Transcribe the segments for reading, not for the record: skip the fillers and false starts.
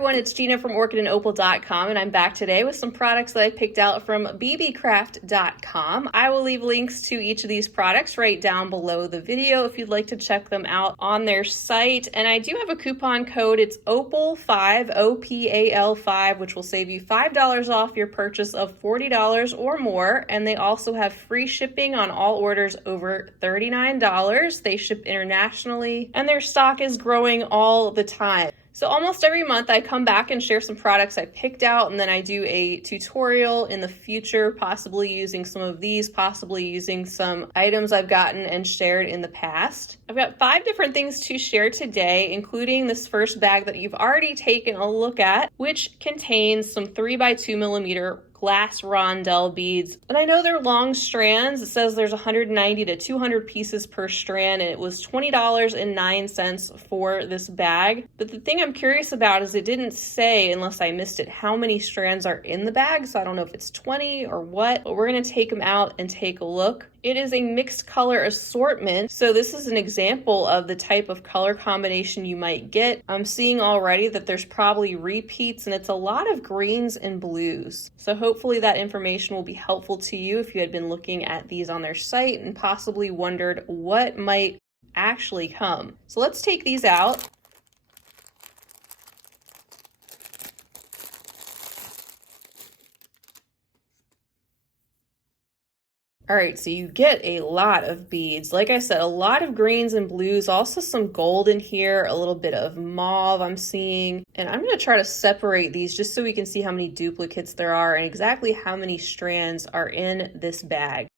everyone, it's Gina from orchidandopal.com, and I'm back today with some products that I picked out from Beebeecraft.com. I will leave links to each of these products right down below the video if you'd like to check them out on their site. And I do have a coupon code. It's Opal5, OPAL5, which will save you $5 off your purchase of $40 or more. And they also have free shipping on all orders over $39. They ship internationally, and their stock is growing all the time. So almost every month I come back and share some products I picked out, and then I do a tutorial in the future, possibly using some of these, possibly using some items I've gotten and shared in the past. I've got 5 different things to share today, including this first bag that you've already taken a look at, which contains some 3x2mm glass rondelle beads. And I know they're long strands. It says there's 190 to 200 pieces per strand, and it was $20.09 for this bag. But the thing I'm curious about is it didn't say, unless I missed it, how many strands are in the bag. So I don't know if it's 20 or what, but we're gonna take them out and take a look. It is a mixed color assortment, so this is an example of the type of color combination you might get. I'm seeing already that there's probably repeats, and it's a lot of greens and blues. So hopefully that information will be helpful to you if you had been looking at these on their site and possibly wondered what might actually come. So let's take these out. All right, so you get a lot of beads. Like I said, a lot of greens and blues, also some gold in here, a little bit of mauve I'm seeing. And I'm gonna try to separate these just so we can see how many duplicates there are and exactly how many strands are in this bag.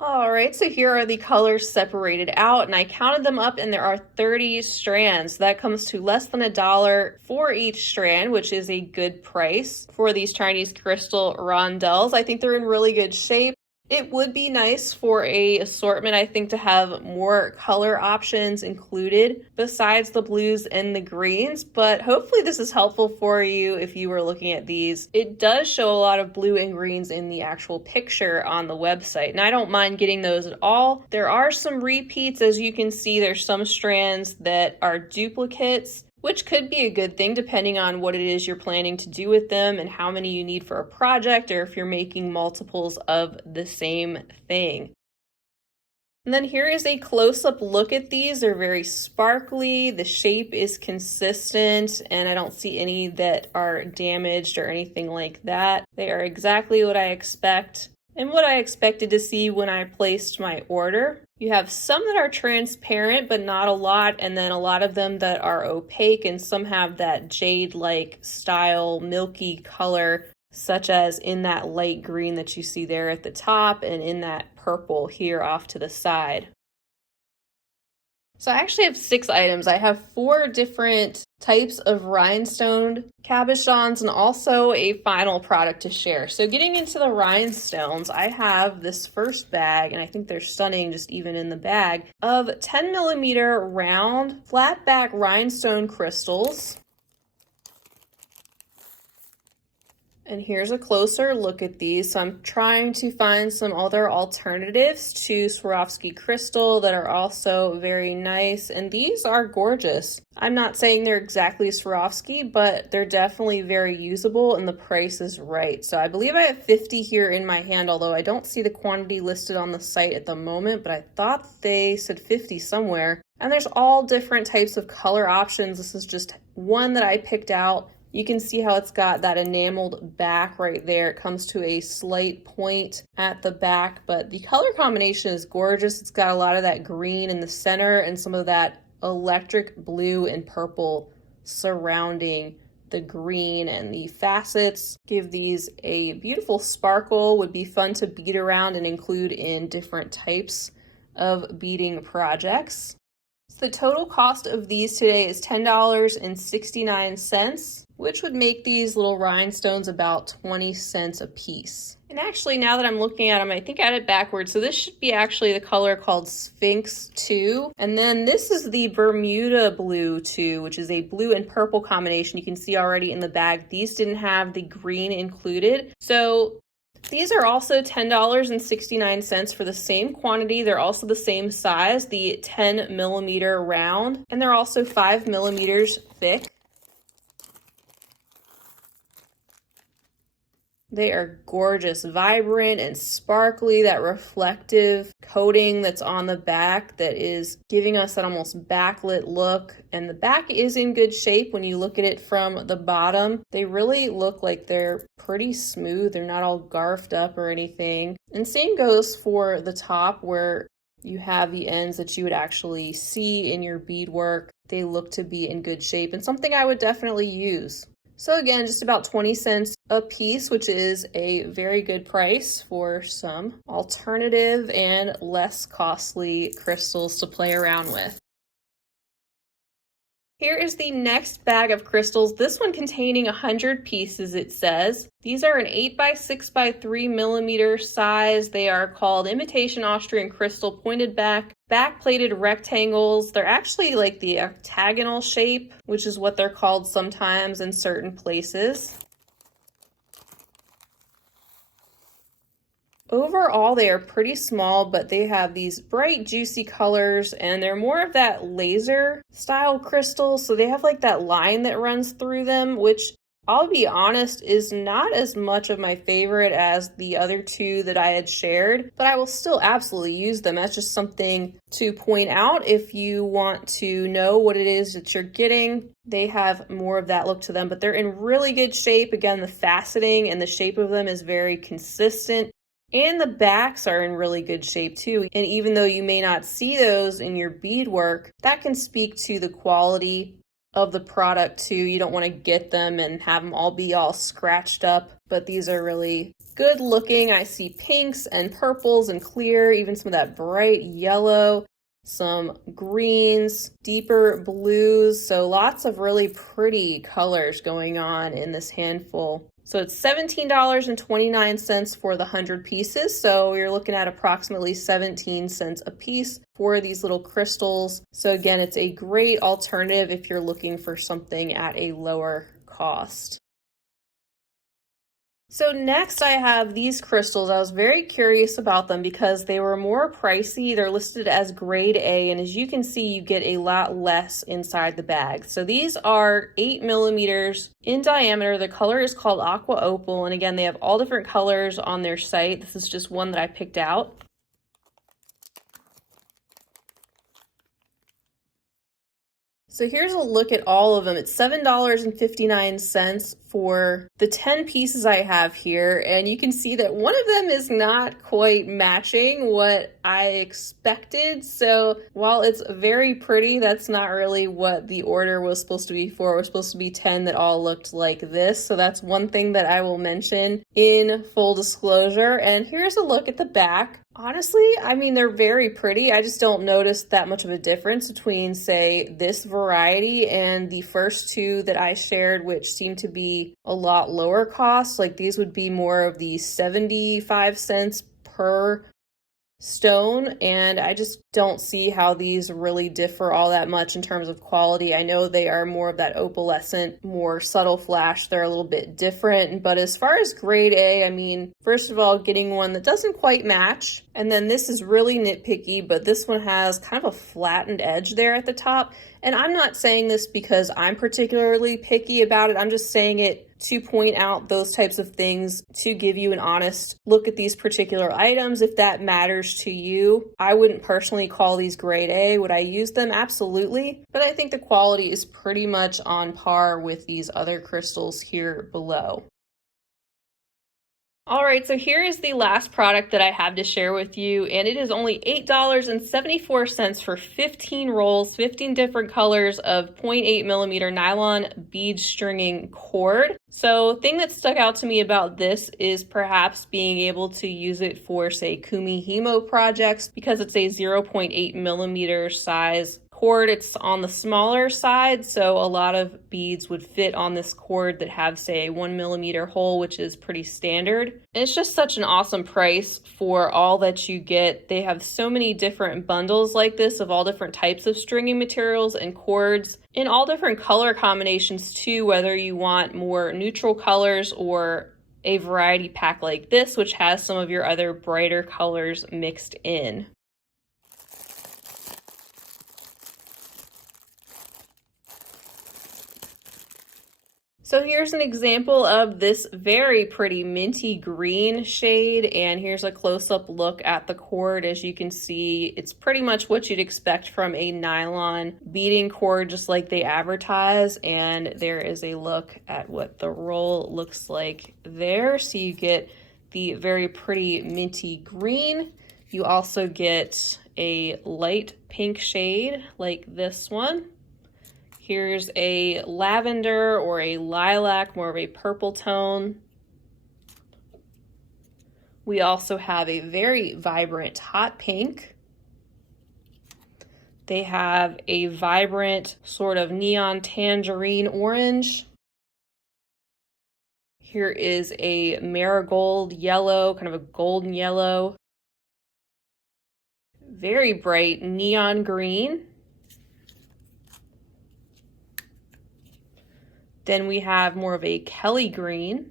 All right, so here are the colors separated out, and I counted them up, and there are 30 strands. That comes to less than $1 for each strand, which is a good price for these Chinese crystal rondelles. I think they're in really good shape. It would be nice for a assortment, I think, to have more color options included besides the blues and the greens, but hopefully this is helpful for you if you were looking at these. It does show a lot of blue and greens in the actual picture on the website, and I don't mind getting those at all. There are some repeats. As you can see, there's some strands that are duplicates, which could be a good thing depending on what it is you're planning to do with them and how many you need for a project, or if you're making multiples of the same thing. And then here is a close-up look at these. They're very sparkly, the shape is consistent, and I don't see any that are damaged or anything like that. They are exactly what I expect and what I expected to see when I placed my order. You have some that are transparent, but not a lot, and then a lot of them that are opaque, and some have that jade-like style, milky color, such as in that light green that you see there at the top, and in that purple here off to the side. So I actually have 6 items. I have 4 different types of rhinestone cabochons and also a final product to share. So getting into the rhinestones, I have this first bag, and I think they're stunning just even in the bag, of 10mm round flat back rhinestone crystals. And here's a closer look at these. So I'm trying to find some other alternatives to Swarovski crystal that are also very nice. And these are gorgeous. I'm not saying they're exactly Swarovski, but they're definitely very usable, and the price is right. So I believe I have 50 here in my hand, although I don't see the quantity listed on the site at the moment, but I thought they said 50 somewhere. And there's all different types of color options. This is just one that I picked out. You can see how it's got that enameled back right there. It comes to a slight point at the back, but the color combination is gorgeous. It's got a lot of that green in the center and some of that electric blue and purple surrounding the green, and the facets give these a beautiful sparkle. Would be fun to bead around and include in different types of beading projects. So the total cost of these today is $10.69, which would make these little rhinestones about 20 cents a piece. And actually, now that I'm looking at them, I think I had it backwards. So this should be actually the color called Sphinx 2. And then this is the Bermuda Blue 2, which is a blue and purple combination. You can see already in the bag, these didn't have the green included. So These are also $10.69 for the same quantity. They're also the same size, the 10 millimeter round, and they're also 5 millimeters thick. They are gorgeous, vibrant and sparkly, that reflective coating that's on the back that is giving us that almost backlit look. And the back is in good shape when you look at it from the bottom. They really look like they're pretty smooth. They're not all garfed up or anything. And same goes for the top where you have the ends that you would actually see in your beadwork. They look to be in good shape and something I would definitely use. So again, just about 20 cents a piece, which is a very good price for some alternative and less costly crystals to play around with. Here is the next bag of crystals, this one containing 100 pieces, it says. These are an 8x6 by 3 millimeter size. They are called Imitation Austrian Crystal Pointed back-plated rectangles. They're actually like the octagonal shape, which is what they're called sometimes in certain places. Overall, they are pretty small, but they have these bright, juicy colors, and they're more of that laser style crystal. So they have like that line that runs through them, which I'll be honest is not as much of my favorite as the other two that I had shared, but I will still absolutely use them. That's just something to point out if you want to know what it is that you're getting. They have more of that look to them, but they're in really good shape. Again, the faceting and the shape of them is very consistent. And the backs are in really good shape too. And even though you may not see those in your beadwork, that can speak to the quality of the product too. You don't want to get them and have them all be all scratched up, but these are really good looking. I see pinks and purples and clear, even some of that bright yellow, some greens, deeper blues. So lots of really pretty colors going on in this handful. So it's $17.29 for the 100 pieces. So you're looking at approximately 17 cents a piece for these little crystals. So again, it's a great alternative if you're looking for something at a lower cost. So next I have these crystals. I was very curious about them because they were more pricey. They're listed as grade A, and as you can see, you get a lot less inside the bag. So these are 8 millimeters in diameter. The color is called Aqua Opal, and again, they have all different colors on their site. This is just one that I picked out. So here's a look at all of them. It's $7.59 for the 10 pieces I have here, and you can see that one of them is not quite matching what I expected. So while it's very pretty, that's not really what the order was supposed to be for. It was supposed to be 10 that all looked like this. So that's one thing that I will mention in full disclosure. And here's a look at the back. Honestly, I mean, they're very pretty. I just don't notice that much of a difference between, say, this variety and the first two that I shared, which seem to be a lot lower cost. Like these would be more of the 75 cents per stone, and I just don't see how these really differ all that much in terms of quality. I know they are more of that opalescent, more subtle flash. They're a little bit different, but as far as grade A, I mean, first of all, getting one that doesn't quite match, and then this is really nitpicky, but this one has kind of a flattened edge there at the top. And I'm not saying this because I'm particularly picky about it. I'm just saying it to point out those types of things, to give you an honest look at these particular items if that matters to you. I wouldn't personally call these grade A. Would I use them? Absolutely. But I think the quality is pretty much on par with these other crystals here below. All right, so here is the last product that I have to share with you, and it is only $8.74 for 15 rolls, 15 different colors of 0.8 millimeter nylon bead stringing cord. So thing that stuck out to me about this is perhaps being able to use it for, say, Kumi Himo projects because it's a 0.8 millimeter size cord. It's on the smaller side, so a lot of beads would fit on this cord that have, say, a 1 millimeter hole, which is pretty standard. And it's just such an awesome price for all that you get. They have so many different bundles like this of all different types of stringing materials and cords in all different color combinations too, whether you want more neutral colors or a variety pack like this, which has some of your other brighter colors mixed in. So here's an example of this very pretty minty green shade, and here's a close-up look at the cord. As you can see, it's pretty much what you'd expect from a nylon beading cord, just like they advertise, and there is a look at what the roll looks like there. So you get the very pretty minty green. You also get a light pink shade like this one. Here's a lavender or a lilac, more of a purple tone. We also have a very vibrant hot pink. They have a vibrant sort of neon tangerine orange. Here is a marigold yellow, kind of a golden yellow. Very bright neon green. Then we have more of a Kelly green.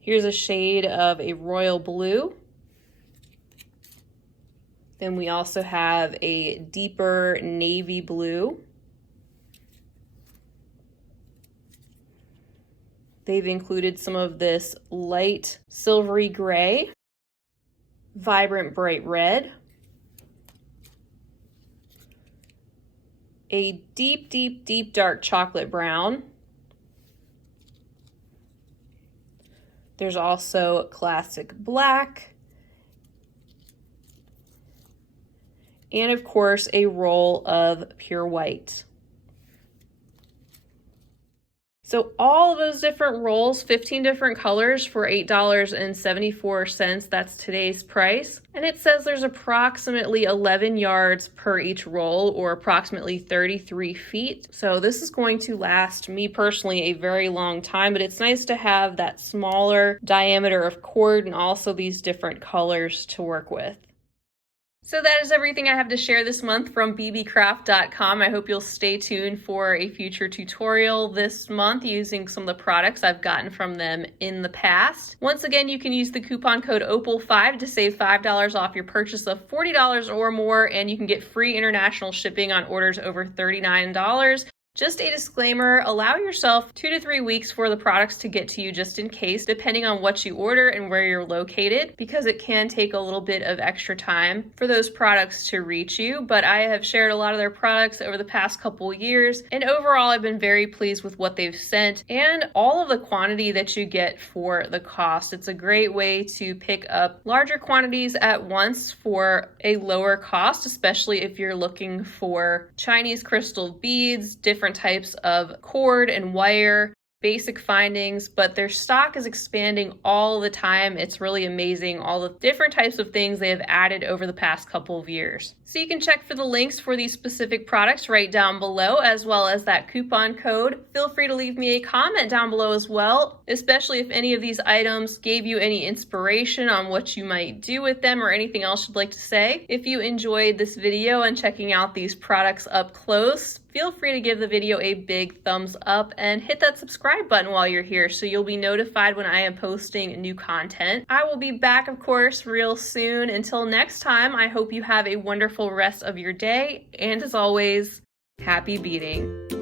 Here's a shade of a royal blue. Then we also have a deeper navy blue. They've included some of this light silvery gray, vibrant bright red, a deep, deep, deep dark chocolate brown. There's also classic black. And of course, a roll of pure white. So all of those different rolls, 15 different colors for $8.74. That's today's price. And it says there's approximately 11 yards per each roll, or approximately 33 feet. So this is going to last me personally a very long time, but it's nice to have that smaller diameter of cord and also these different colors to work with. So that is everything I have to share this month from Beebeecraft.com. I hope you'll stay tuned for a future tutorial this month using some of the products I've gotten from them in the past. Once again, you can use the coupon code OPAL5 to save $5 off your purchase of $40 or more, and you can get free international shipping on orders over $39. Just a disclaimer, allow yourself 2 to 3 weeks for the products to get to you just in case, depending on what you order and where you're located, because it can take a little bit of extra time for those products to reach you. But I have shared a lot of their products over the past couple years, and overall I've been very pleased with what they've sent and all of the quantity that you get for the cost. It's a great way to pick up larger quantities at once for a lower cost, especially if you're looking for Chinese crystal beads, different types of cord and wire, basic findings, but their stock is expanding all the time. It's really amazing, all the different types of things they have added over the past couple of years. So you can check for the links for these specific products right down below, as well as that coupon code. Feel free to leave me a comment down below as well, especially if any of these items gave you any inspiration on what you might do with them or anything else you'd like to say. If you enjoyed this video and checking out these products up close, feel free to give the video a big thumbs up and hit that subscribe button while you're here so you'll be notified when I am posting new content. I will be back, of course, real soon. Until next time, I hope you have a wonderful rest of your day, and as always, happy beading.